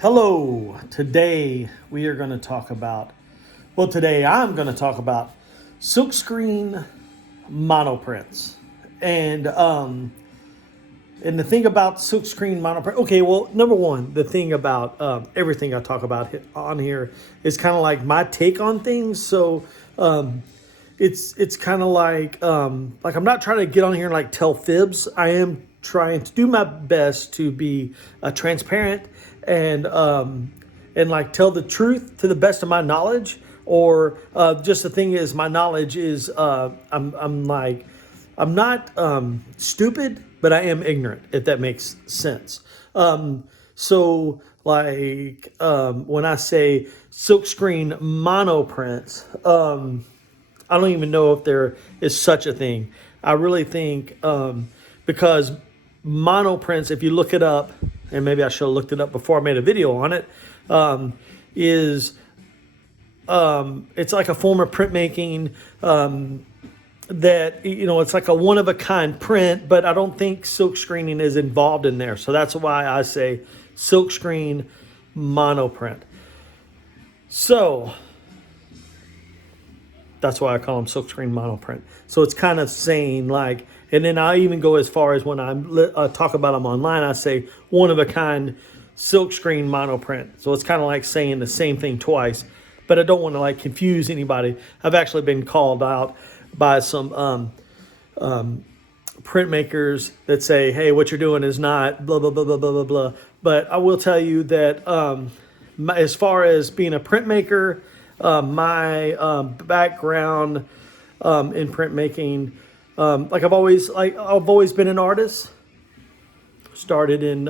Hello. Today we are going to talk about, today I'm going to talk about silkscreen monoprints. And and the thing about silkscreen monoprint, okay, well, number one, the thing about everything I talk about on here is kind of like my take on things. So it's kind of like I'm not trying to get on here and like tell fibs. I am trying to do my best to be transparent and like tell the truth to the best of my knowledge. Or just the thing is, my knowledge is I'm not stupid, but I am ignorant, if that makes sense. So when I say silkscreen monoprints, I don't even know if there is such a thing. I really think because monoprints, if you look it up, and maybe I should have looked it up before I made a video on it, is it's like a form of printmaking that, it's like a one of a kind print, but I don't think silk screening is involved in there. So that's why I say silkscreen monoprint. So that's why I call them silkscreen monoprint. So it's kind of saying like, and then I even go as far as when I talk about them online, I say one of a kind silkscreen monoprint. So it's kind of like saying the same thing twice, but I don't want to like confuse anybody. I've actually been called out by some printmakers that say, "Hey, what you're doing is not blah blah blah blah blah blah blah." But I will tell you that as far as being a printmaker, my background in printmaking, I've always been an artist. Started in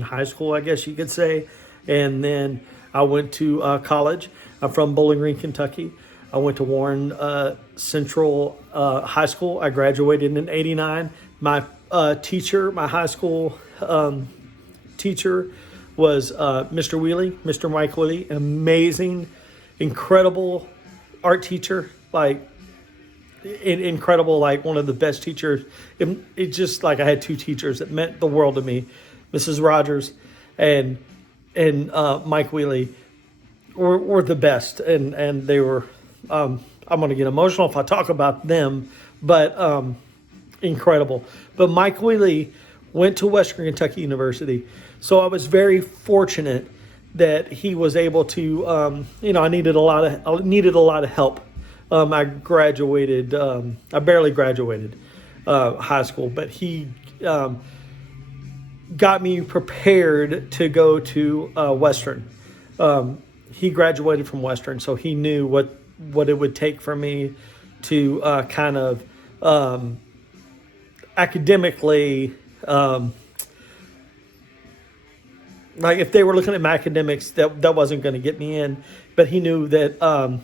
high school, I guess you could say, and then I went to college. I'm from Bowling Green, Kentucky. I went to Warren Central High School. I graduated in '89. My teacher, my high school teacher, was Mr. Wheely, Mr. Mike Wheely, amazing, incredible art teacher, incredible, like one of the best teachers. It just like I had two teachers that meant the world to me, Mrs. Rogers and Mike Wheely were the best, and they were. I'm going to get emotional if I talk about them, but incredible. But Mike Wheely went to Western Kentucky University. So I was very fortunate that he was able to, I needed a lot of help. I graduated, I barely graduated high school, but he got me prepared to go to Western. He graduated from Western, so he knew what it would take for me to kind of academically, like if they were looking at my academics, that wasn't going to get me in. But he knew that I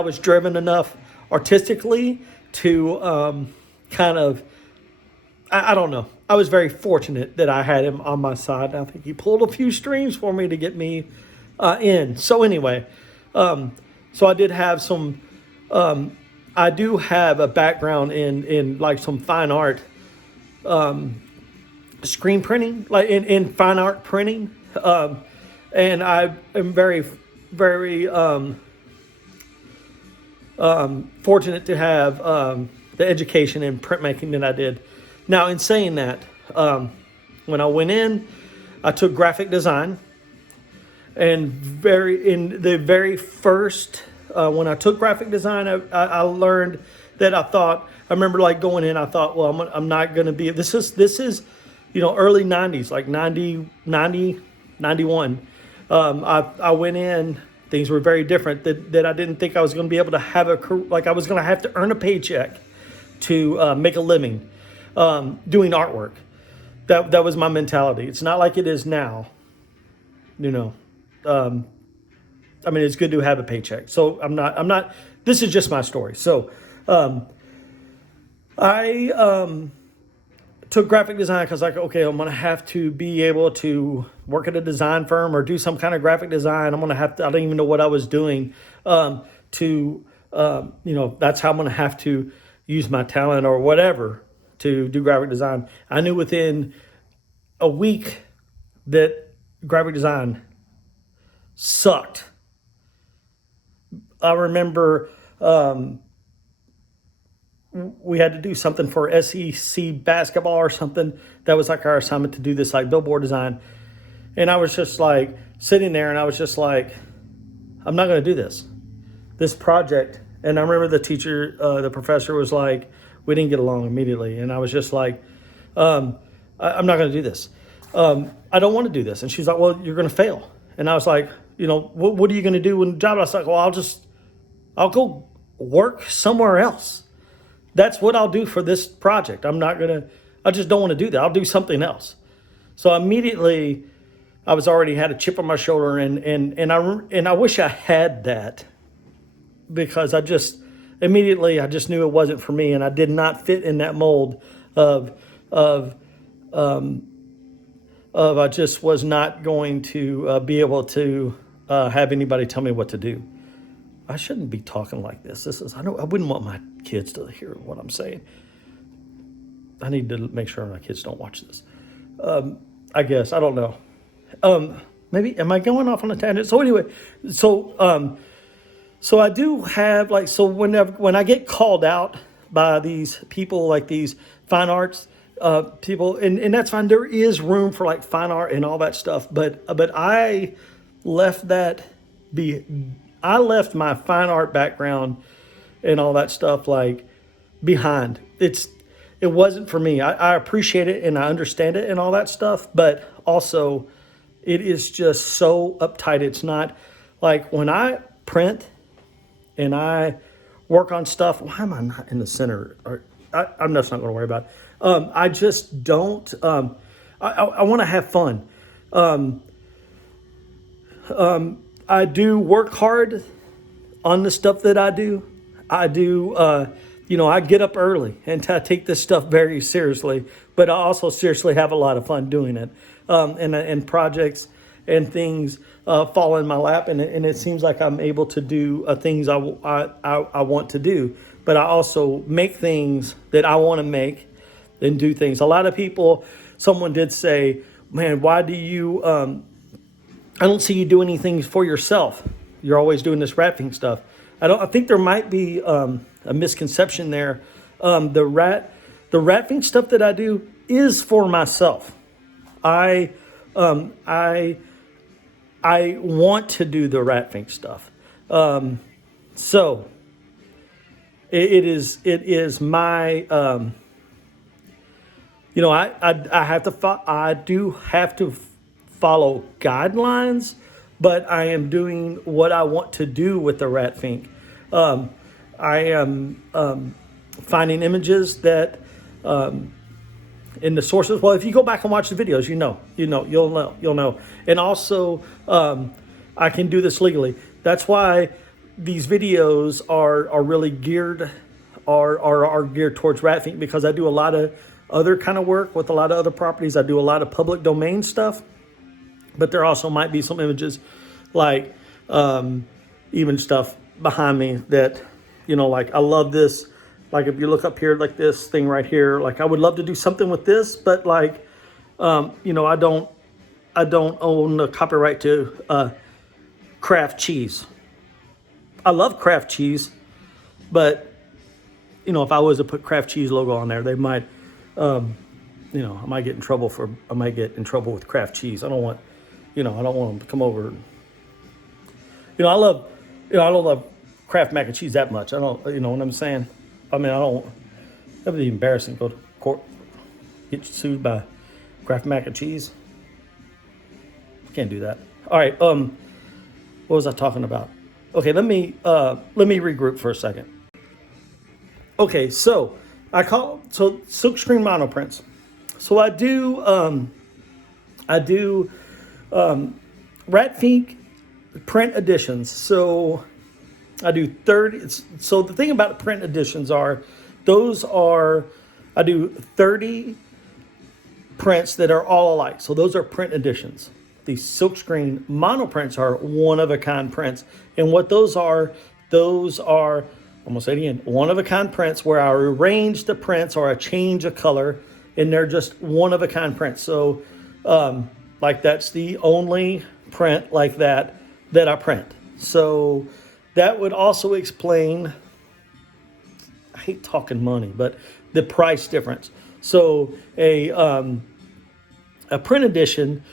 was driven enough artistically to kind of, I don't know. I was very fortunate that I had him on my side. I think he pulled a few strings for me to get me in. So anyway, so I did have some, I do have a background in like some fine art, screen printing, like in fine art printing. And I am very, very fortunate to have the education in printmaking that I did. Now, in saying that, when I went in, I took graphic design. And in the very first, when I took graphic design, I learned that I remember like going in, I thought, well, I'm not going to be, this is, early 90s, like 90, 91. I went in, things were very different that I didn't think I was going to be able to have I was going to have to earn a paycheck to make a living doing artwork. That was my mentality. It's not like it is now, it's good to have a paycheck. So I'm not, this is just my story. So, I, took graphic design because okay, I'm going to have to be able to work at a design firm or do some kind of graphic design. I'm going to have to, I don't even know what I was doing, that's how I'm going to have to use my talent or whatever to do graphic design. I knew within a week that graphic design sucked. I remember we had to do something for SEC basketball or something. That was like our assignment to do this like billboard design. And I was just like sitting there and I was just like, I'm not going to do this project. And I remember the teacher, the professor was like, we didn't get along immediately. And I was just like, I'm not going to do this. I don't want to do this. And she's like, well, you're going to fail. And I was like, what are you going to do when the job? I was like, well, I'll go work somewhere else. That's what I'll do for this project. I just don't want to do that. I'll do something else. So immediately I was already had a chip on my shoulder and I wish I had that, because I just knew it wasn't for me, and I did not fit in that mold of I just was not going to be able to have anybody tell me what to do. I shouldn't be talking like this. I wouldn't want my kids to hear what I'm saying. I need to make sure my kids don't watch this. I guess, I don't know. Maybe, am I going off on a tangent? So anyway, so I do have when I get called out by these people, like these fine arts people, and that's fine. There is room for like fine art and all that stuff, but I left my fine art background and all that stuff like behind. It wasn't for me. I appreciate it and I understand it and all that stuff, but also it is just so uptight. It's not like when I print and I work on stuff. Why am I not in the center? I'm just not going to worry about it. I just don't. I want to have fun. I do work hard on the stuff that I do. I get up early and I take this stuff very seriously, but I also seriously have a lot of fun doing it. And projects and things fall in my lap, and it seems like I'm able to do things I want to do. But I also make things that I want to make and do things. A lot of people, someone did say, man, why do you, I don't see you do anything for yourself. You're always doing this rapping stuff. I think there might be a misconception there. The rapping stuff that I do is for myself. I want to do the rapping stuff. So it is my, I do have to follow guidelines, but I am doing what I want to do with the Rat Fink. I am finding images that in the sources. Well, if you go back and watch the videos, you'll know. And also, I can do this legally. That's why these videos are really geared towards Rat Fink, because I do a lot of other kind of work with a lot of other properties. I do a lot of public domain stuff. But there also might be some images like even stuff behind me that, like I love this. Like if you look up here, like this thing right here, like I would love to do something with this, but like, I don't own the copyright to Kraft cheese. I love Kraft cheese, but, if I was to put Kraft cheese logo on there, they might, I might get in trouble with Kraft cheese. I don't want them to come over. I don't love Kraft mac and cheese that much. I don't, you know what I'm saying? I mean, that would be embarrassing. Go to court, get sued by Kraft mac and cheese. Can't do that. All right. What was I talking about? Okay, let me regroup for a second. Okay, so Silkscreen monoprints. So I do Rat Fink print editions. So I do 30. So the thing about print editions I do 30 prints that are all alike. So those are print editions. The Silkscreen monoprints are one-of-a-kind prints. And what those are, I'm going to say it again, one-of-a-kind prints where I arrange the prints or I change a color, and they're just one-of-a-kind prints. So Like that's the only print like that I print. So that would also explain, I hate talking money, but the price difference. So a print edition,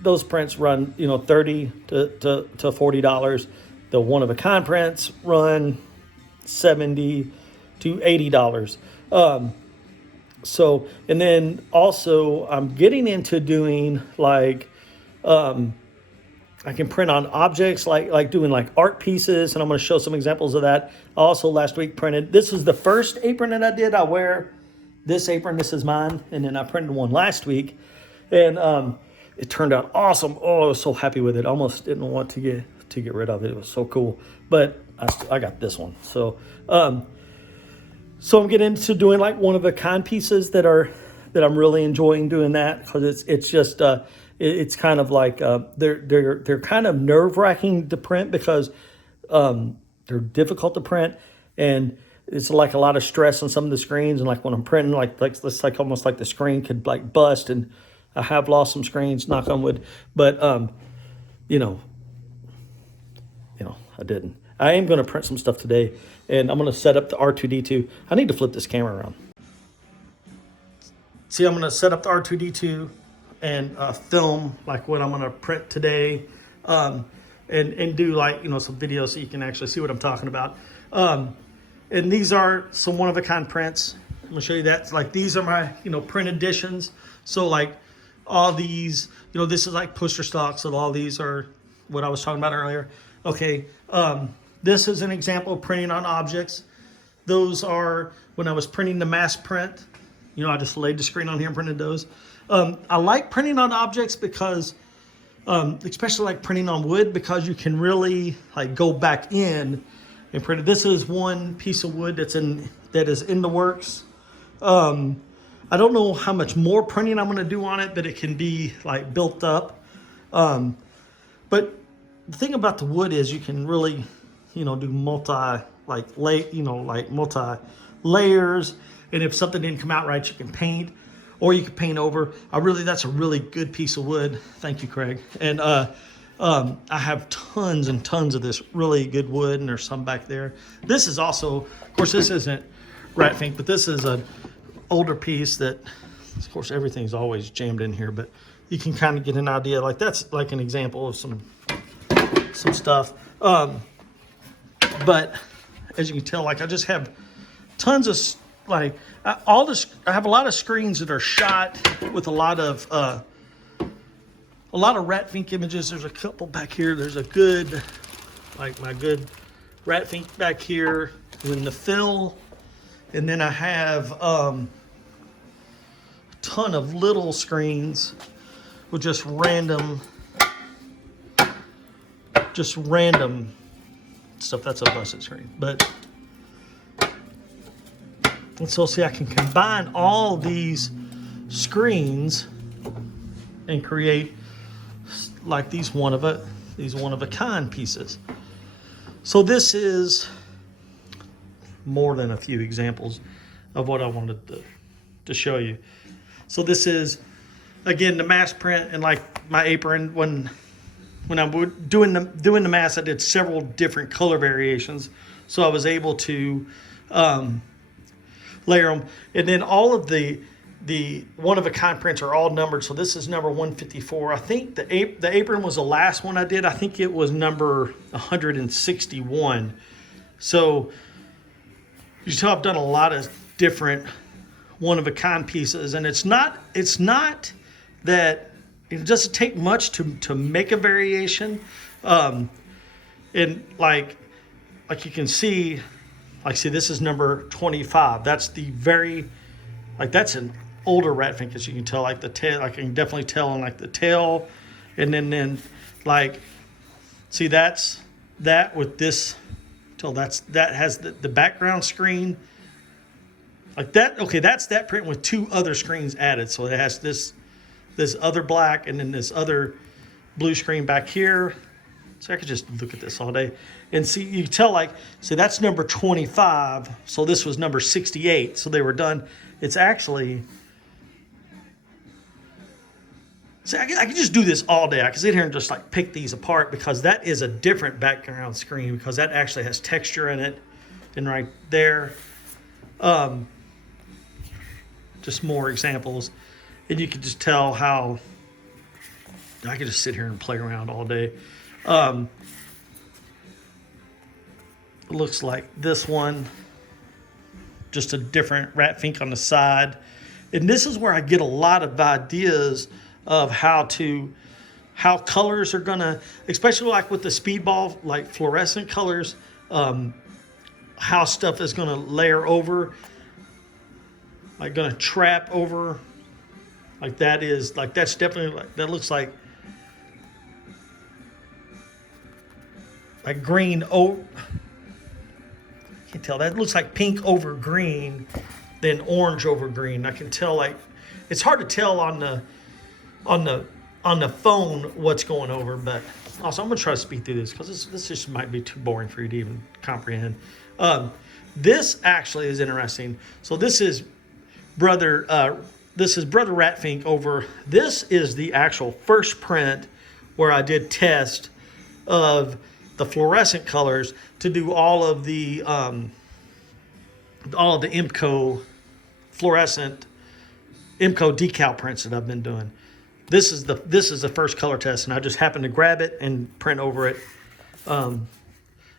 those prints run, $30 to $40. The one of a kind prints run $70 to $80. So, and then also I'm getting into doing like, I can print on objects, like doing like art pieces, and I'm going to show some examples of that. I also last week printed, this was the first apron that I did. I wear this apron, this is mine, and then I printed one last week, and it turned out awesome. Oh, I was so happy with it. I almost didn't want to get rid of it. It was so cool, but I got this one. So so I'm getting into doing like one of a kind pieces that I'm really enjoying doing that, because it's just it's kind of like they're kind of nerve-wracking to print, because they're difficult to print, and it's like a lot of stress on some of the screens. And like when I'm printing, like it's like almost like the screen could like bust, and I have lost some screens, knock on wood, but you know I didn't. I am going to print some stuff today, and I'm going to set up the R2D2. I need to flip this camera around. See, I'm going to set up the R2D2 and film like what I'm going to print today, and do like, some videos so you can actually see what I'm talking about. And these are some one-of-a-kind prints. I'm going to show you that. Like these are my, print editions. So like all these, this is like poster stock. So all these are what I was talking about earlier. Okay. This is an example of printing on objects. Those are when I was printing the mass print. I just laid the screen on here and printed those. I like printing on objects because, especially like printing on wood, because you can really like go back in and print it. This is one piece of wood that is in the works. I don't know how much more printing I'm going to do on it, but it can be like built up. But the thing about the wood is you can really, do multi layers. And if something didn't come out right, you can paint, or you can paint over. That's a really good piece of wood. Thank you, Craig. And I have tons and tons of this really good wood, and there's some back there. This is also, of course, this isn't rat Fink, but this is an older piece that, of course, everything's always jammed in here, but you can kind of get an idea. Like that's like an example of some stuff. But as you can tell, like I just have tons of I have a lot of screens that are shot with a lot of rat Fink images. There's a couple back here. There's a good, like my good rat Fink back here in the fill, and then I have a ton of little screens with just random stuff. That's a busted screen, but. And so see, I can combine all these screens and create like these one of a kind pieces. So this is more than a few examples of what I wanted to show you. So this is again the mass print, and like my apron, when I'm doing the mass, I did several different color variations, so I was able to layer them. And then all of the one-of-a-kind prints are all numbered. So this is number 154. I think the apron was the last one I did. I think it was number 161. So you can tell I've done a lot of different one-of-a-kind pieces. And it's not that it doesn't take much to make a variation. And like you can see, see, this is number 25. That's that's an older rat Fink, as you can tell. Like the tail, I can definitely tell on like the tail, and then like, see, that's that with this. That has the background screen. Like that. Okay, that's that print with two other screens added. So it has this other black, and then this other blue screen back here. So I could just look at this all day and see, you can tell see, that's number 25. So this was number 68. So they were done. It's actually So I can just do this all day. I can sit here and just like pick these apart because that is a different background screen because that actually has texture in it. And right there, just more examples. And you can just tell how I can just sit here and play around all day. It looks like this one, just a different rat fink on the side. And this is where I get a lot of ideas of how colors are gonna, especially like with the speedball, like fluorescent colors, how stuff is gonna layer over, like gonna trap over, like that's definitely, that looks like green. Oh, I can't tell. That looks like pink over green, then orange over green. I can tell, like, it's hard to tell on the phone what's going over, but also I'm gonna try to speed through this because this just might be too boring for you to even comprehend. This actually is interesting. So this is Brother Rat Fink over. This is the actual first print where I did test of the fluorescent colors to do all of the IMCO fluorescent IMCO decal prints that I've been doing. This is the first color test, and I just happened to grab it and print over it. And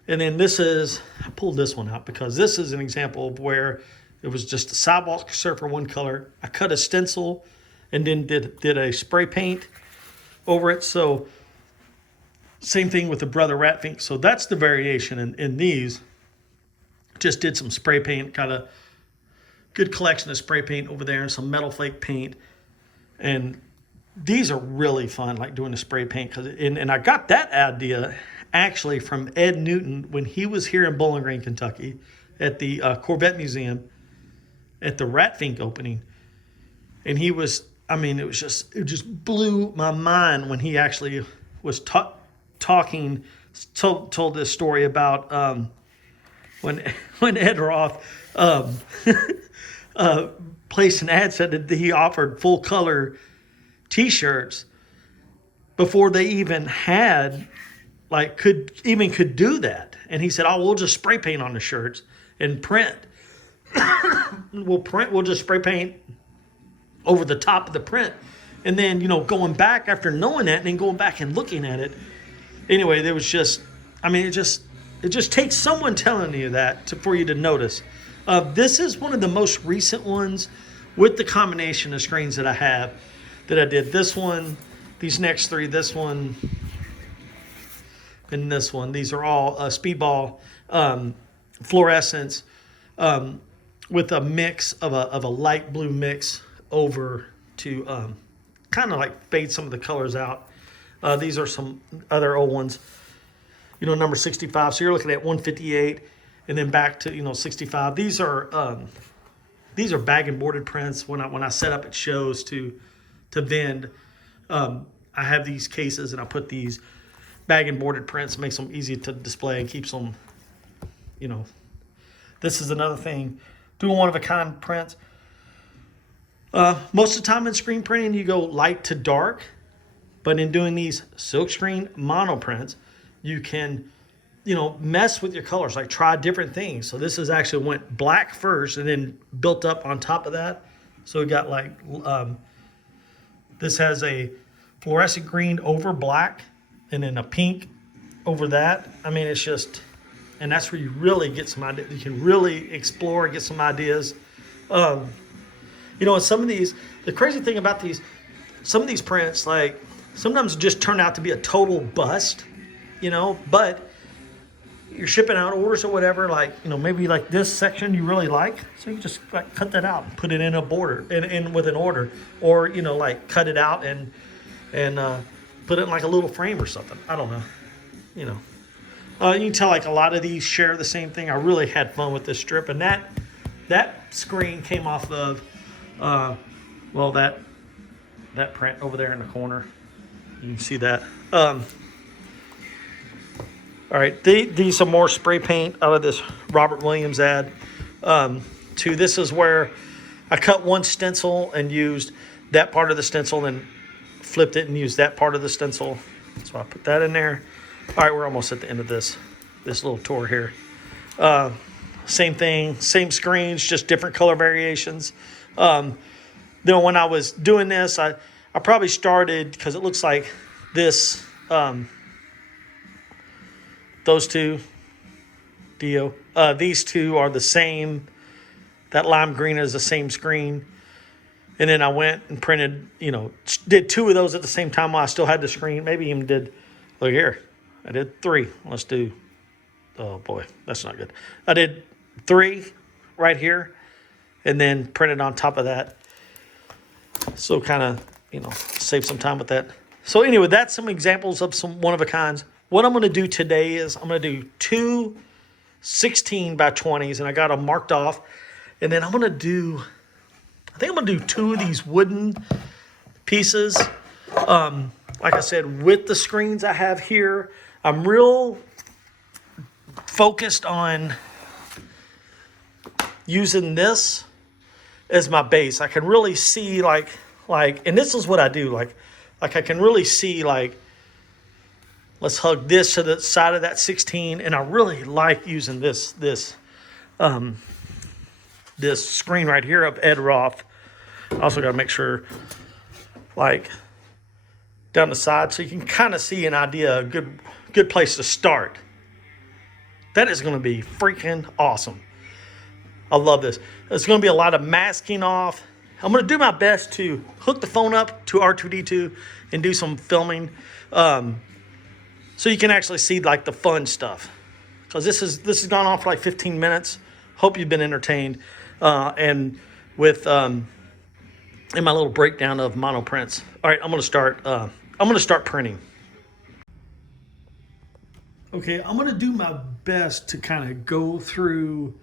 then I pulled this one out because this is an example of where it was just a sidewalk surfer one color. I cut a stencil and then did a spray paint over it. So same thing with the Brother Rat Fink. So that's the variation in these. Just did some spray paint, got a good collection of spray paint over there and some metal flake paint. And these are really fun, like doing the spray paint. And I got that idea actually from Ed Newton when he was here in Bowling Green, Kentucky at the Corvette Museum at the Rat Fink opening. And he was, it just blew my mind when he actually was told this story about when Ed Roth placed an ad, said that he offered full color t-shirts before they even had could do that. And he said, we'll just spray paint on the shirts and print. We'll just spray paint over the top of the print. And then, going back after knowing that and then going back and looking at it. Anyway, there was just, it just takes someone telling you that for you to notice. This is one of the most recent ones with the combination of screens that I have that I did. This one, these next three, this one, and this one. These are all speedball fluorescents with a mix of a light blue mix over to kind of like fade some of the colors out. These are some other old ones, number 65. So you're looking at 158 and then back to, 65. These are bag and boarded prints. When I set up at shows to vend, I have these cases and I put these bag and boarded prints, makes them easy to display and keeps them, This is another thing, doing one of a kind prints. Most of the time in screen printing, you go light to dark, but in doing these silkscreen monoprints, you can, mess with your colors, like try different things. So this is actually went black first and then built up on top of that. So we got this has a fluorescent green over black and then a pink over that. It's just, and that's where you really get some ideas. You can really explore, get some ideas. And some of these, the crazy thing about some of these prints, like sometimes just turn out to be a total bust, but you're shipping out orders or whatever, maybe like this section you really like, so you just cut that out and put it in a border in with an order, or cut it out and put it in like a little frame or something. I don't know, you can tell a lot of these share the same thing. I really had fun with this strip, and that screen came off of that print over there in the corner. You can see that. All right, these are more spray paint out of this Robert Williams ad. This is where I cut one stencil and used that part of the stencil and flipped it and used that part of the stencil. So I put that in there. All right, we're almost at the end of this little tour here. Same thing, same screens, just different color variations. Then when I was doing this, I probably started, because it looks like this, those two, these two are the same. That lime green is the same screen. And then I went and printed, did 2 of those at the same time while I still had the screen. Maybe even did, look here, I did 3. Let's do, oh boy, that's not good. I did 3 right here and then printed on top of that. So kind of, save some time with that. So anyway, that's some examples of some one-of-a-kinds. What I'm going to do today is I'm going to do 2 16 by 20s, and I got them marked off. And then I think I'm going to do 2 of these wooden pieces. Like I said, with the screens I have here, I'm real focused on using this as my base. I can really see like, and this is what I do, like I can really see like, let's hug this to the side of that 16, and I really like using this screen right here of Ed Roth. Also got to make sure, like, down the side, so you can kind of see an idea, a good place to start. That is going to be freaking awesome. I love this. It's going to be a lot of masking off. I'm going to do my best to hook the phone up to R2D2 and do some filming, so you can actually see like the fun stuff. Because this has gone on for like 15 minutes. Hope you've been entertained, and with in my little breakdown of monoprints. All right, I'm going to start printing. Okay, I'm going to do my best to kind of go through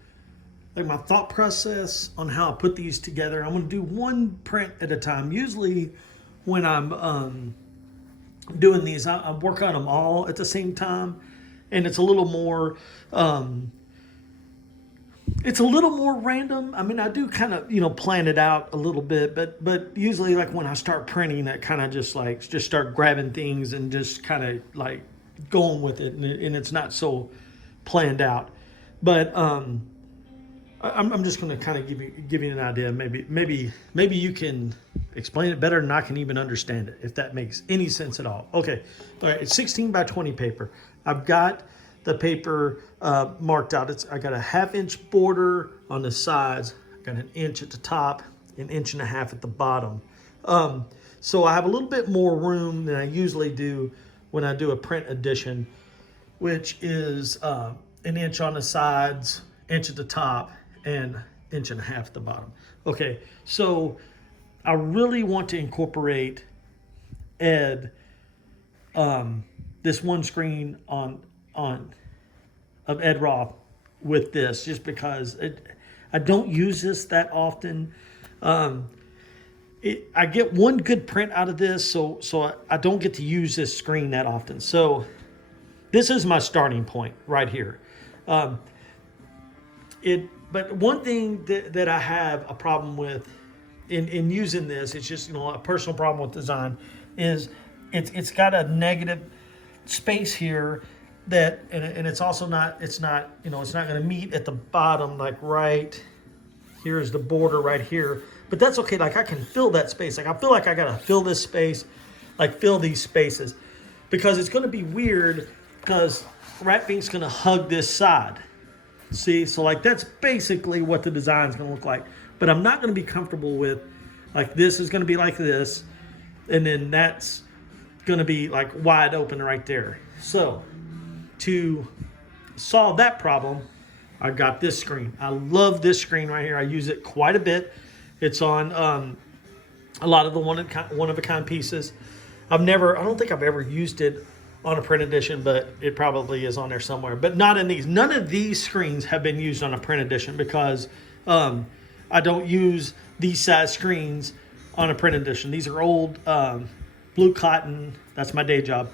like my thought process on how I put these together. I'm going to do one print at a time. Usually when I'm doing these, I work on them all at the same time, and it's a little more random. I mean, I do kind of, plan it out a little bit, but usually like when I start printing, I kind of just start grabbing things and just kind of like going with it, and it's not so planned out. But I'm just going to kind of give you an idea. Maybe you can explain it better than I can even understand it, if that makes any sense at all. Okay, all right. It's 16 by 20 paper. I've got the paper marked out. I got a 1/2 inch border on the sides. I got 1 inch at the top, 1.5 inches at the bottom. So I have a little bit more room than I usually do when I do a print edition, which is 1 inch on the sides, 1 inch at the top, and 1.5 inches at the bottom. Okay, so I really want to incorporate Ed, this one screen of Ed Roth with this, just because I don't use this that often. I get one good print out of this, so I don't get to use this screen that often. So this is my starting point right here. But one thing that I have a problem with in using this, it's just a personal problem with design, is it's got a negative space here that, and it's also not, it's not going to meet at the bottom, like right here is the border right here. But that's okay. Like I can fill that space. Like I feel like I got to fill this space, like fill these spaces, because it's going to be weird because Rat Fink's going to hug this side. See, so like that's basically what the design is going to look like. But I'm not going to be comfortable with, like this is going to be like this, and then that's going to be like wide open right there. So to solve that problem, I got this screen. I love this screen right here. I use it quite a bit. It's on a lot of the one-of-a-kind pieces. I don't think I've ever used it on a print edition, but it probably is on there somewhere. But not in these. None of these screens have been used on a print edition because I don't use these size screens on a print edition. These are old blue cotton. That's my day job.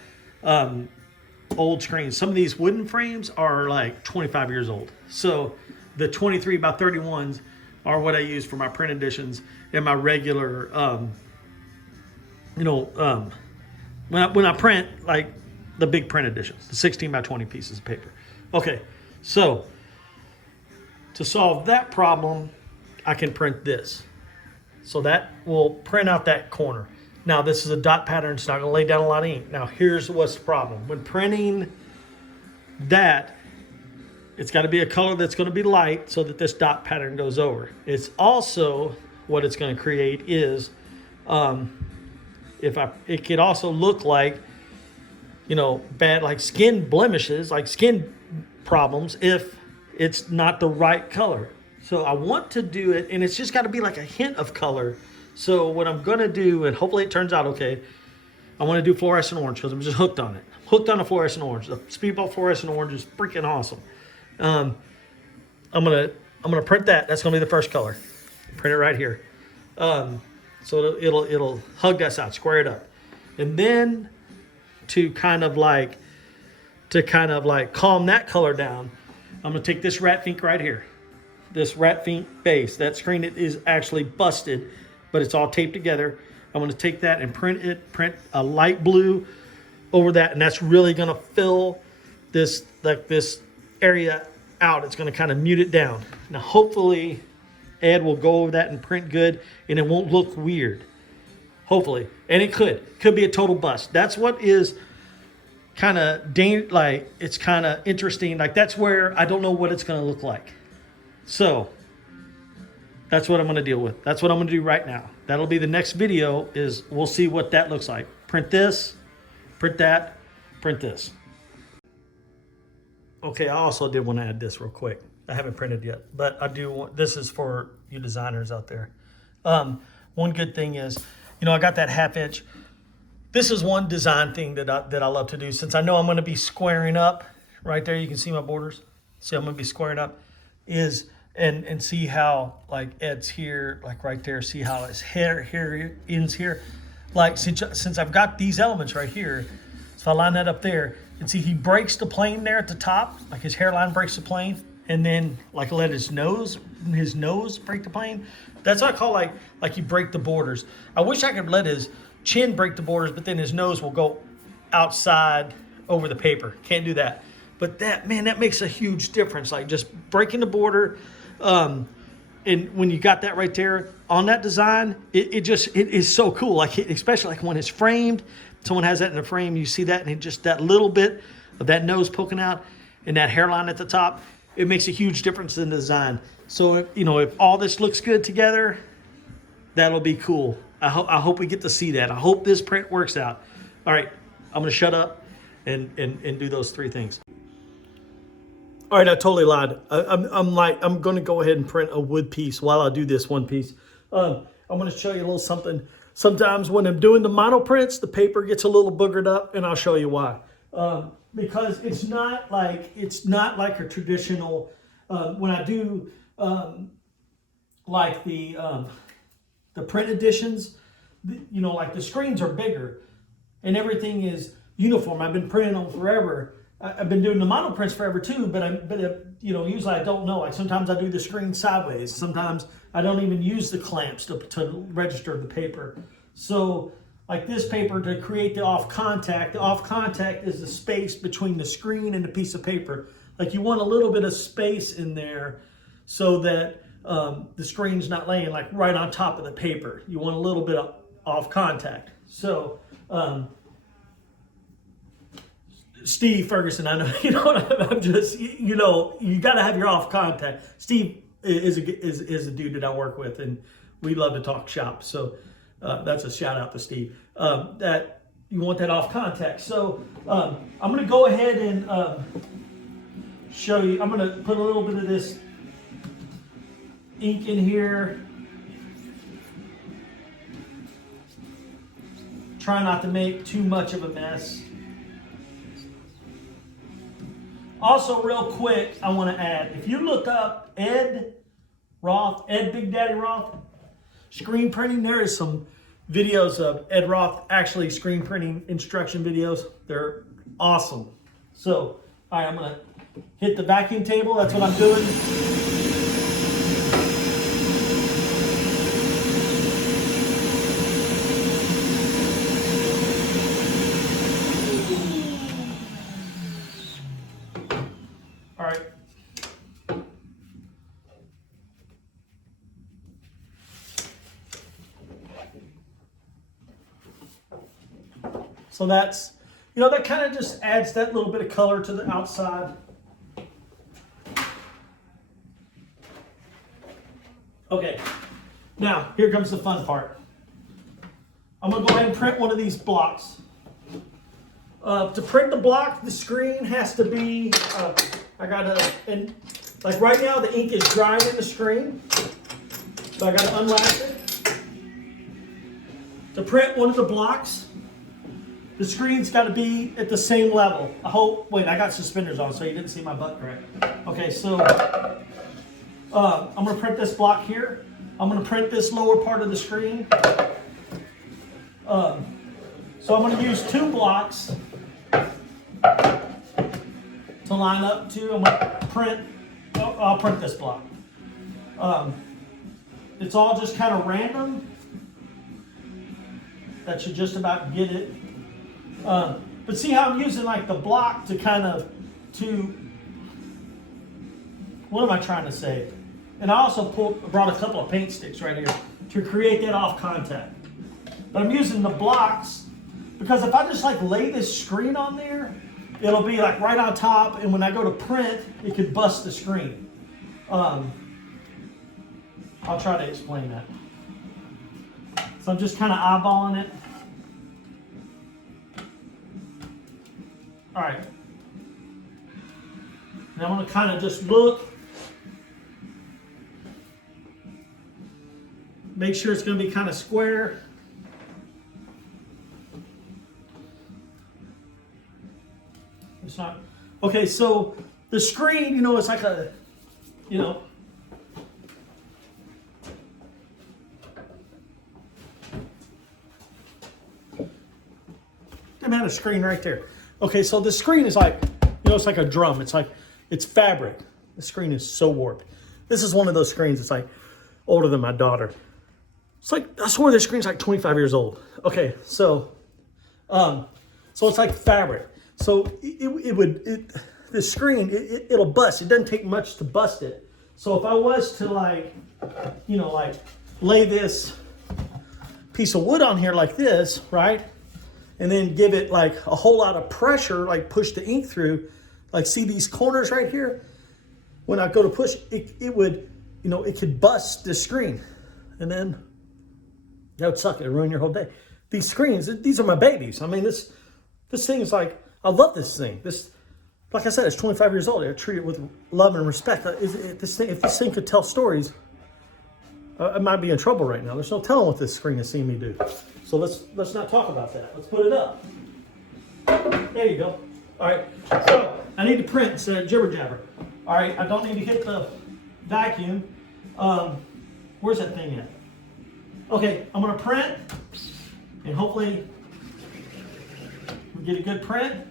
Old screens. Some of these wooden frames are like 25 years old. So the 23 by 31s are what I use for my print editions, and my regular you know, when I print like the big print editions, the 16 by 20 pieces of paper. Okay, so to solve that problem, I can print this. So that will print out that corner. Now this is a dot pattern, it's not gonna lay down a lot of ink. Now here's what's the problem. When printing that, it's gotta be a color that's gonna be light so that this dot pattern goes over. It's also, what it's gonna create is, it could also look like, you know, bad, like skin blemishes, like skin problems if it's not the right color. So I want to do it, and it's just got to be like a hint of color. So what I'm going to do, and hopefully it turns out okay, I want to do fluorescent orange because I'm just hooked on it. Hooked on a fluorescent orange. The Speedball fluorescent orange is freaking awesome. I'm gonna print that. That's going to be the first color. Print it right here. So it'll hug that side, square it up, and then to kind of like calm that color down, I'm going to take this rat Fink right here. This rat Fink base. That screen is actually busted, but it's all taped together. I'm going to take that and print a light blue over that, and that's really going to fill this area out. It's going to kind of mute it down. Now hopefully Ed will go over that and print good, and it won't look weird. Hopefully. And it could be a total bust. That's what is kind of like, it's kind of interesting. Like that's where I don't know what it's going to look like. So that's what I'm going to deal with. That's what I'm going to do right now. That'll be the next video, is we'll see what that looks like. Print this, print that, print this. Okay, I also did want to add this real quick. I haven't printed yet, but I do want, this is for you designers out there. One good thing is, you know, I got that 1/2 inch. This is one design thing that I love to do, since I know I'm going to be squaring up. Right there, you can see my borders. See, I'm going to be squaring up. And see how like Ed's here, like right there. See how his hair here ends here. Like since I've got these elements right here, so if I line that up there, and see he breaks the plane there at the top, like his hairline breaks the plane, and then like let his nose break the plane. That's what I call like you break the borders. I wish I could let his chin break the borders, but then his nose will go outside over the paper. Can't do that. But that makes a huge difference. Like just breaking the border. And when you got that right there on that design, it is so cool. Like especially like when it's framed, someone has that in a frame, you see that, and it just that little bit of that nose poking out and that hairline at the top, it makes a huge difference in the design. So if all this looks good together, that'll be cool. I hope we get to see that. I hope this print works out. All right, I'm gonna shut up and do those 3 things. All right, I totally lied. I'm going to go ahead and print a wood piece while I do this one piece. I'm going to show you a little something. Sometimes when I'm doing the monoprints, the paper gets a little boogered up, and I'll show you why. Because it's not like a traditional. When I do like the print editions, like the screens are bigger, and everything is uniform. I've been printing them forever. I've been doing the monoprints forever too, but usually I don't know. Like sometimes I do the screen sideways. Sometimes I don't even use the clamps to register the paper. So like this paper, to create the off contact is the space between the screen and the piece of paper. Like you want a little bit of space in there so that the screen's not laying like right on top of the paper. You want a little bit of off contact. So Steve Ferguson, I know, I'm just, you got to have your off contact. Steve is a dude that I work with, and we love to talk shop. So that's a shout out to Steve. That you want that off contact. So I'm going to go ahead and show you. I'm going to put a little bit of this ink in here. Try not to make too much of a mess. Also, real quick, I want to add, if you look up Ed Big Daddy Roth, screen printing, there is some videos of Ed Roth actually screen printing instruction videos. They're awesome. So, all right, I'm going to hit the vacuum table. That's what I'm doing. So that's, you know, that kind of just adds that little bit of color to the outside. Okay, now here comes the fun part. I'm gonna go ahead and print one of these blocks. To print the block, the screen has to be, and like right now the ink is drying in the screen, so I gotta unwrap it. To print one of the blocks, the screen's gotta be at the same level. Wait, I got suspenders on, so you didn't see my butt crack. Okay, so I'm gonna print this block here. I'm gonna print this lower part of the screen. So I'm gonna use 2 blocks to line up to. I'm gonna print, I'll print this block. It's all just kind of random. That should just about get it. But see how I'm using like the block to kind of, what am I trying to say? And I also brought a couple of paint sticks right here to create that off contact. But I'm using the blocks because if I just like lay this screen on there, it'll be like right on top, and when I go to print, it could bust the screen. I'll try to explain that. So I'm just kind of eyeballing it. All right. Now I'm going to kind of just look. Make sure it's going to be kind of square. It's not. Okay, so the screen, you know, it's like a, you know, I had a screen right there. Okay, so the screen is like, you know, it's like a drum. It's like, it's fabric. The screen is so warped. This is one of those screens. It's like older than my daughter. It's like, I swear this screen's like 25 years old. Okay, so it's like fabric. So the screen, it'll bust. It doesn't take much to bust it. So if I was to like, you know, like lay this piece of wood on here like this, right? And then give it like a whole lot of pressure, like push the ink through, like see these corners right here? When I go to push, it would, you know, it could bust the screen. And then that would suck. It would ruin your whole day. These screens, these are my babies. I mean, this thing is like, I love this thing. This, like I said, it's 25 years old. I treat it with love and respect. If this thing could tell stories, I might be in trouble right now. There's no telling what this screen has seen me do. So let's not talk about that. Let's put it up. There you go. All right. So I need to print instead of jibber jabber. All right. I don't need to hit the vacuum. Where's that thing at? Okay. I'm gonna print, and hopefully we get a good print.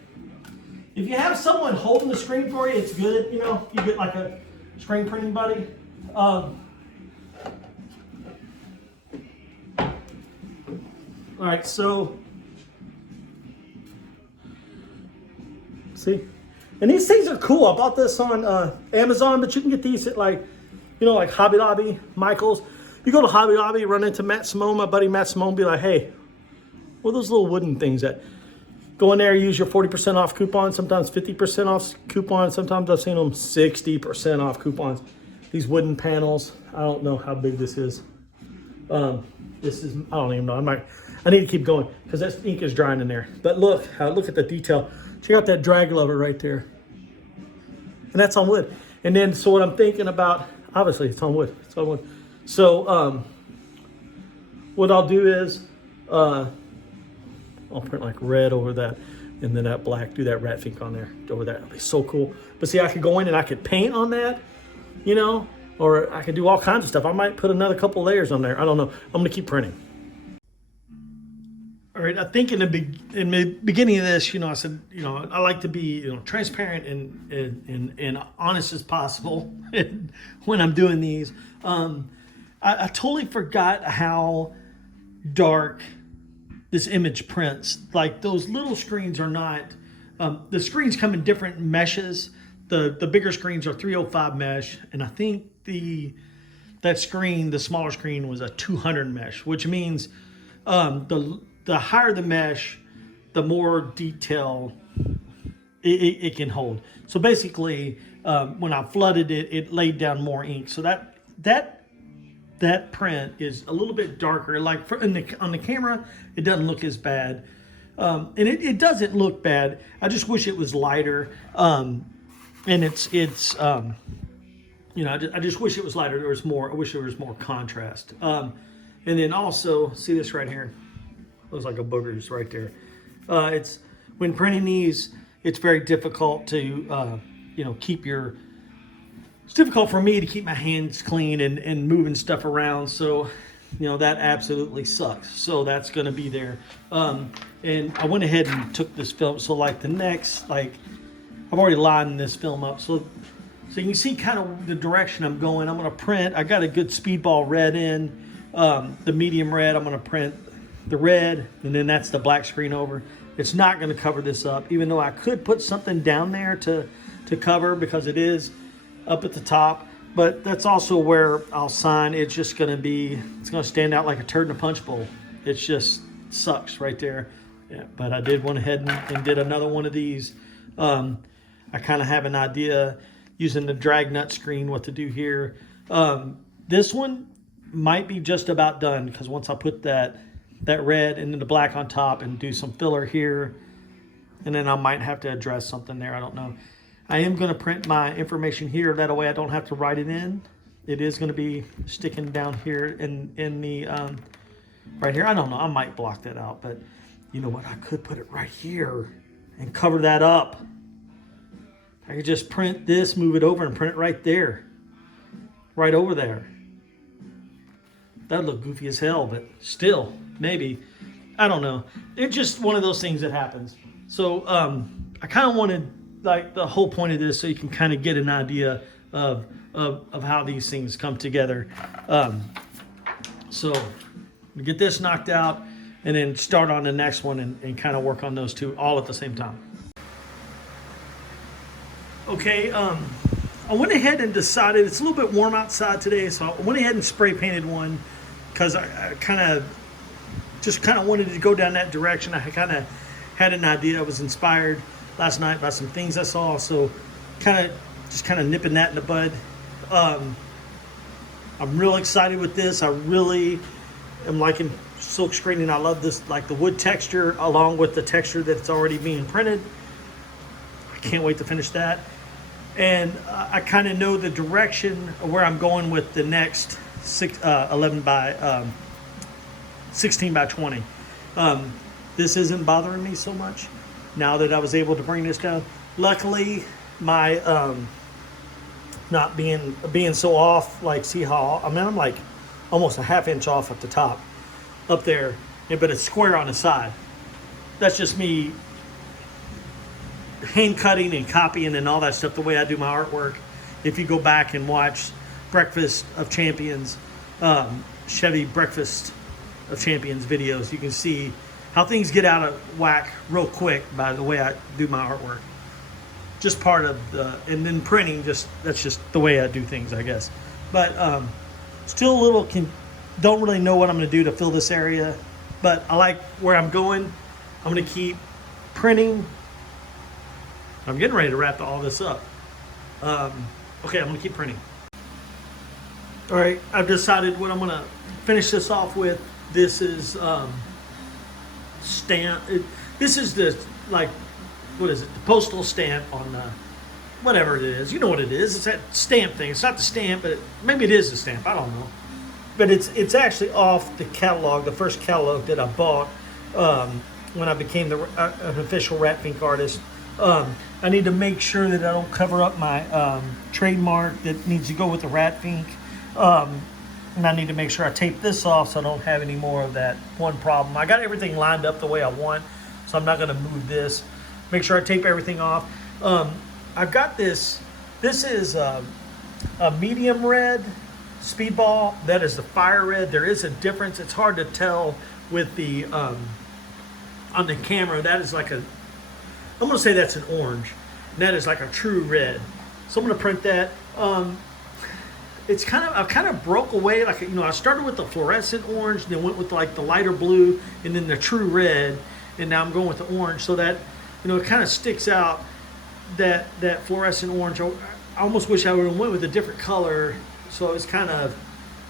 If you have someone holding the screen for you, it's good. You know, you get like a screen printing buddy. All right, so see, and these things are cool. I bought this on Amazon, but you can get these at like, you know, like Hobby Lobby, Michael's. You go to Hobby Lobby, run into Matt Simone, my buddy Matt Simone, be like, hey, what are those little wooden things that? Go in there, use your 40% off coupon, sometimes 50% off coupons. Sometimes I've seen them 60% off coupons. These wooden panels, I don't know how big this is. This is, I don't even know. I need to keep going because that ink is drying in there. But look at the detail. Check out that drag lever right there. And that's on wood. And then, so what I'm thinking about, obviously it's on wood. It's on wood. So what I'll do is, I'll print like red over that, and then that black, do that rat Fink on there, over that. It'll be so cool. But see, I could go in and I could paint on that, you know, or I could do all kinds of stuff. I might put another couple layers on there. I don't know. I'm gonna keep printing. All right, I think in the beginning of this, you know, I said, you know, I like to be, you know, transparent and honest as possible when I'm doing these. I totally forgot how dark this image prints. Like those little screens are not, the screens come in different meshes. The bigger screens are 305 mesh, and I think that screen, the smaller screen, was a 200 mesh, which means the higher the mesh, the more detail it can hold. So basically, when I flooded it, it laid down more ink. So that print is a little bit darker. Like on the camera, it doesn't look as bad. And it doesn't look bad. I just wish it was lighter. And it's you know, I just wish it was lighter. There was more. I wish there was more contrast. And then also, see this right here? Looks like a booger's right there. It's when printing these, it's very difficult to you know, it's difficult for me to keep my hands clean and moving stuff around. So, you know, that absolutely sucks. So that's going to be there. And I went ahead and took this film. So like the next, like I've already lined this film up. So you can see kind of the direction I'm going. I'm going to print. I got a good speedball red in, the medium red. I'm going to print the red, and then that's the black screen over. It's not going to cover this up, even though I could put something down there to cover because it is up at the top. But that's also where I'll sign. It's just going to be, it's going to stand out like a turd in a punch bowl. It just sucks right there. Yeah, but I did went ahead and did another one of these. I kind of have an idea using the drag nut screen what to do here. This one might be just about done because once I put that red and then the black on top and do some filler here, and then I might have to address something there. I don't know. I am going to print my information here. That way I don't have to write it in. It is going to be sticking down here in the right here. I don't know. I might block that out, but you know what? I could put it right here and cover that up. I could just print this, move it over, and print it right there. Right over there. That'd look goofy as hell, but still, maybe. I don't know. It's just one of those things that happens. So I kind of wanted, like, the whole point of this so you can kind of get an idea of how these things come together. So we get this knocked out and then start on the next one and kind of work on those two all at the same time. Okay, I went ahead and decided, it's a little bit warm outside today, so I went ahead and spray painted one because I kind of wanted to go down that direction. I kind of had an idea. I was inspired last night by some things I saw, so kind of nipping that in the bud. I'm real excited with this. I really am liking Silkscreen, and I love this, like the wood texture along with the texture that's already being printed. I can't wait to finish that. And I kind of know the direction of where I'm going with the next 11 by 16 by 20. This isn't bothering me so much now that I was able to bring this down. Luckily, my not being so off, like, see how, I mean, I'm like almost a ½ inch off at the top up there, but it's square on the side. That's just me hand cutting and copying and all that stuff, the way I do my artwork. If you go back and watch Breakfast of Champions, Chevy Breakfast of Champions videos, you can see how things get out of whack real quick by the way I do my artwork. Just part of the, and then printing, that's just the way I do things, I guess. But still a little, don't really know what I'm going to do to fill this area, but I like where I'm going. I'm going to keep printing. I'm getting ready to wrap all this up. Okay, I'm going to keep printing. All right, I've decided what I'm going to finish this off with. This is stamp. This is the, like, what is it? The postal stamp on whatever it is. You know what it is. It's that stamp thing. It's not the stamp, but maybe it is the stamp. I don't know. But it's actually off the catalog, the first catalog that I bought when I became an official Rat Fink artist. I need to make sure that I don't cover up my trademark that needs to go with the Rat Fink. And I need to make sure I tape this off so I don't have any more of that one problem. I got everything lined up the way I want, so I'm not going to move this. Make sure I tape everything off. I've got this. This is a medium red speedball. That is the fire red. There is a difference. It's hard to tell with the on the camera. That is like a, I'm going to say that's an orange. And that is like a true red. So I'm going to print that. It's I kind of broke away. Like, you know, I started with the fluorescent orange, then went with like the lighter blue, and then the true red. and now I'm going with the orange so that, you know, it kind of sticks out, that fluorescent orange. I almost wish I would have went with a different color, so it's kind of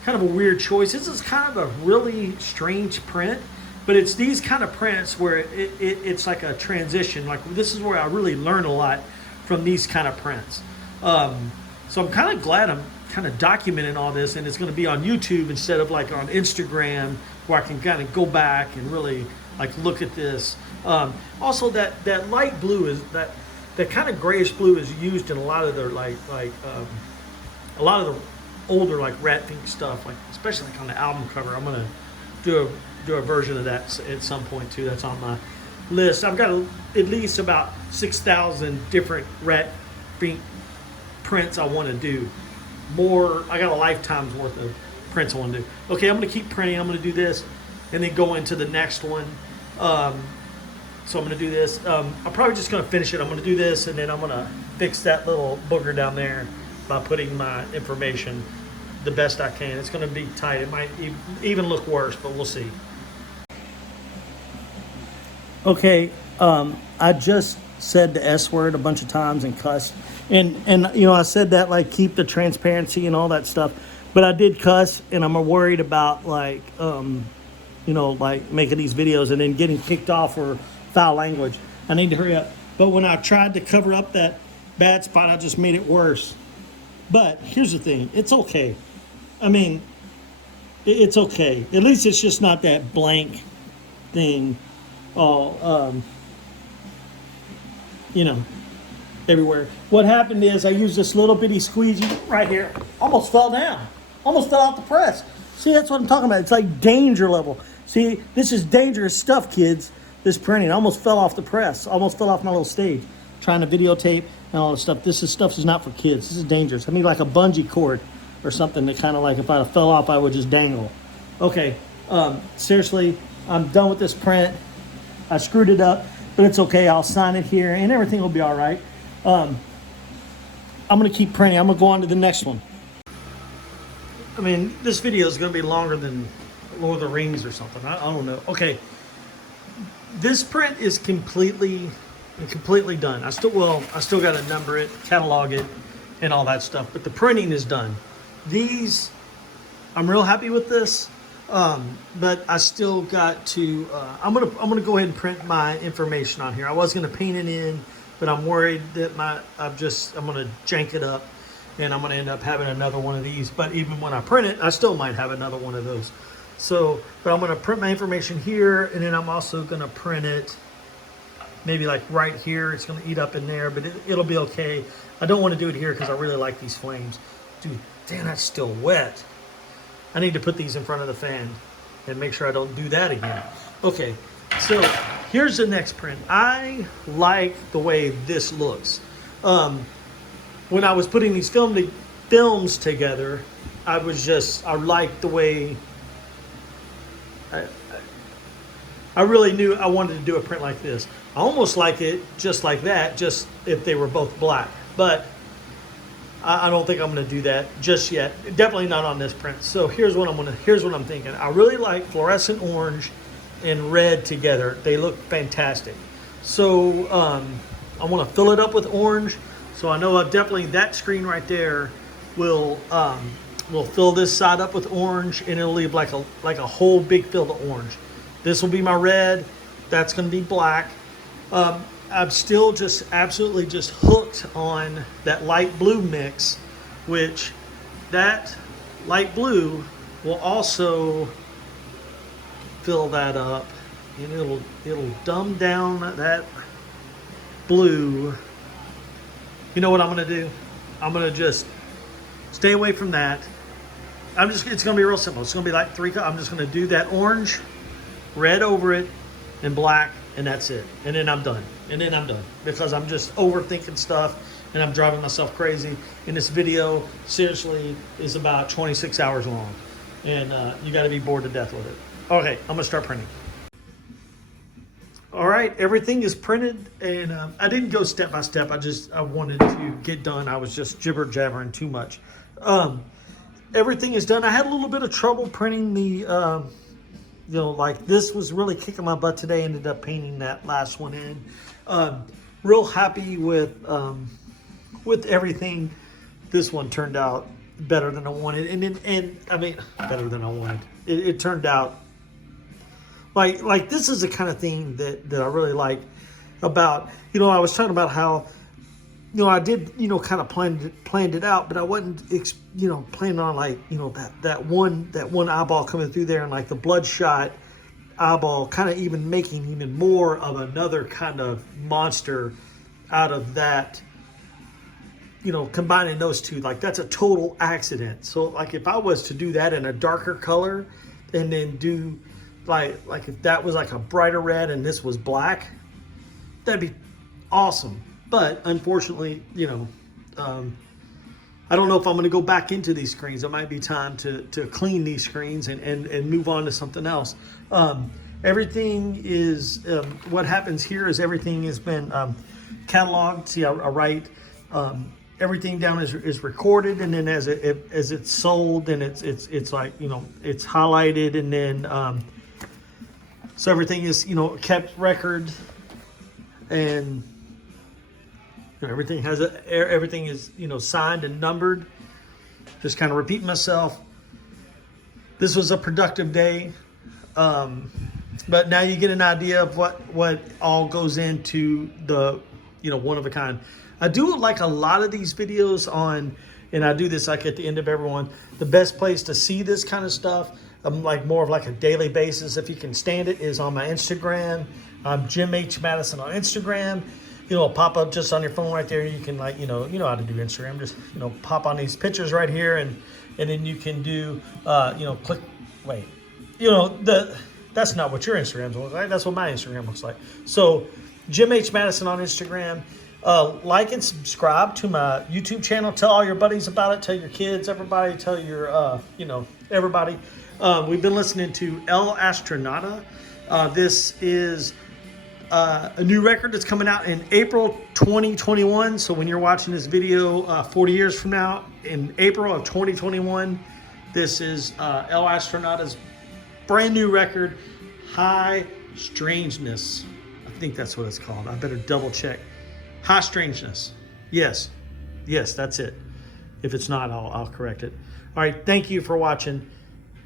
a weird choice. This is kind of a really strange print, but it's these kind of prints where it's like a transition. Like, this is where I really learn a lot from these kind of prints. So I'm kind of glad I'm kind of documenting all this, and it's going to be on YouTube instead of like on Instagram, where I can kind of go back and really like look at this. Also, that light blue is that kind of grayish blue is used in a lot of their a lot of the older like Rat Fink stuff, like especially like on the album cover. I'm gonna do a version of that at some point too. That's on my list. I've got at least about 6,000 different Rat Fink prints I want to do. More, I got a lifetime's worth of prints I want to do. Okay, I'm going to keep printing. I'm going to do this and then go into the next one. So I'm going to do this. I'm probably just going to finish it. I'm going to do this, and then I'm going to fix that little booger down there by putting my information the best I can. It's going to be tight. It might even look worse, but we'll see. Okay, I just said the S word a bunch of times and cussed. And you know, I said that like keep the transparency and all that stuff, but I did cuss, and I'm worried about like you know, like making these videos and then getting kicked off for foul language. I need to hurry up. But when I tried to cover up that bad spot, I just made it worse. But here's the thing, it's okay. I mean, it's okay. At least it's just not that blank thing all you know, everywhere. What happened is I used this little bitty squeegee right here. Almost fell down. Almost fell off the press. See, that's what I'm talking about. It's like danger level. See, this is dangerous stuff, kids. This printing. I almost fell off the press. Almost fell off my little stage. Trying to videotape and all this stuff. Stuff is not for kids. This is dangerous. I mean, like a bungee cord or something that kind of like if I fell off, I would just dangle. Okay, seriously, I'm done with this print. I screwed it up, but it's okay. I'll sign it here and everything will be all right. I'm going to keep printing. I'm going to go on to the next one. I mean, this video is going to be longer than Lord of the Rings or something. I don't know. Okay. This print is completely done. I still got to number it, catalog it, and all that stuff. But the printing is done. These, I'm real happy with this. But I still got to, I'm gonna go ahead and print my information on here. I was gonna paint it in, but I'm worried that I'm gonna jank it up, and I'm gonna end up having another one of these. But even when I print it, I still might have another one of those. So, but I'm gonna print my information here, and then I'm also gonna print it maybe like right here. It's gonna eat up in there, but it'll be okay. I don't want to do it here because I really like these flames. Dude, damn, that's still wet. I need to put these in front of the fan and make sure I don't do that again. Okay, so here's the next print. I like the way this looks. When I was putting these films together, I liked the way, I really knew I wanted to do a print like this. I almost like it just like that, just if they were both black. But I don't think I'm going to do that just yet. Definitely not on this print. So here's what I'm thinking. I really like fluorescent orange and red together. They look fantastic. So I want to fill it up with orange. So I know definitely that screen right there will fill this side up with orange, and it'll leave like a whole big field of orange. This will be my red. That's going to be black. I'm still just absolutely just hooked on that light blue mix, which that light blue will also fill that up, and it'll dumb down that blue. You know what I'm going to do? I'm going to just stay away from that. It's going to be real simple. It's going to be like I'm just going to do that orange, red over it, and black, and that's it. And then I'm done. Because I'm just overthinking stuff, and I'm driving myself crazy. And this video, seriously, is about 26 hours long. And you got to be bored to death with it. Okay, I'm going to start printing. All right, everything is printed, and I didn't go step by step. I wanted to get done. I was just jibber-jabbering too much. Everything is done. I had a little bit of trouble printing the you know, like this was really kicking my butt today. Ended up painting that last one in. Real happy with everything. This one turned out better than I wanted, and I mean better than I wanted. It turned out like this is the kind of thing that I really like about, you know, I was talking about how, you know, I did, you know, kind of planned it out, but I wasn't, you know, planning on like, you know, that one eyeball coming through there and like the bloodshot eyeball kind of even making even more of another kind of monster out of that, you know, combining those two. Like that's a total accident. So like if I was to do that in a darker color and then do like if that was like a brighter red and this was black, that'd be awesome. But unfortunately, you know, I don't know if I'm going to go back into these screens. It might be time to clean these screens and move on to something else. Everything is, what happens here is everything has been cataloged. See, I write, everything down is recorded, and then as it's sold, and it's like, you know, it's highlighted, and then so everything is, you know, kept record, and you know, everything is, you know, signed and numbered. Just kind of repeating myself. This was a productive day, but now you get an idea of what all goes into the, you know, one of a kind. I do like a lot of these videos on, and I do this like at the end of every one. The best place to see this kind of stuff, like more of like a daily basis, if you can stand it, is on my Instagram. Jim H. Madison on Instagram. You know, pop up just on your phone right there. You can, like, you know how to do Instagram. Just, you know, pop on these pictures right here, and then you can do, you know, click. Wait, you know, that's not what your Instagram looks like. That's what my Instagram looks like. So, Jim H. Madison on Instagram. Like and subscribe to my YouTube channel. Tell all your buddies about it. Tell your kids, everybody. Tell your, you know, everybody. We've been listening to El Astronauta. This is a new record that's coming out in April 2021. So when you're watching this video 40 years from now, in April of 2021, this is El Astronauta's brand new record, High Strangeness. I think that's what it's called. I better double check. High Strangeness. Yes, that's it. If it's not, I'll correct it. All right, thank you for watching.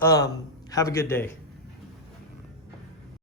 Have a good day.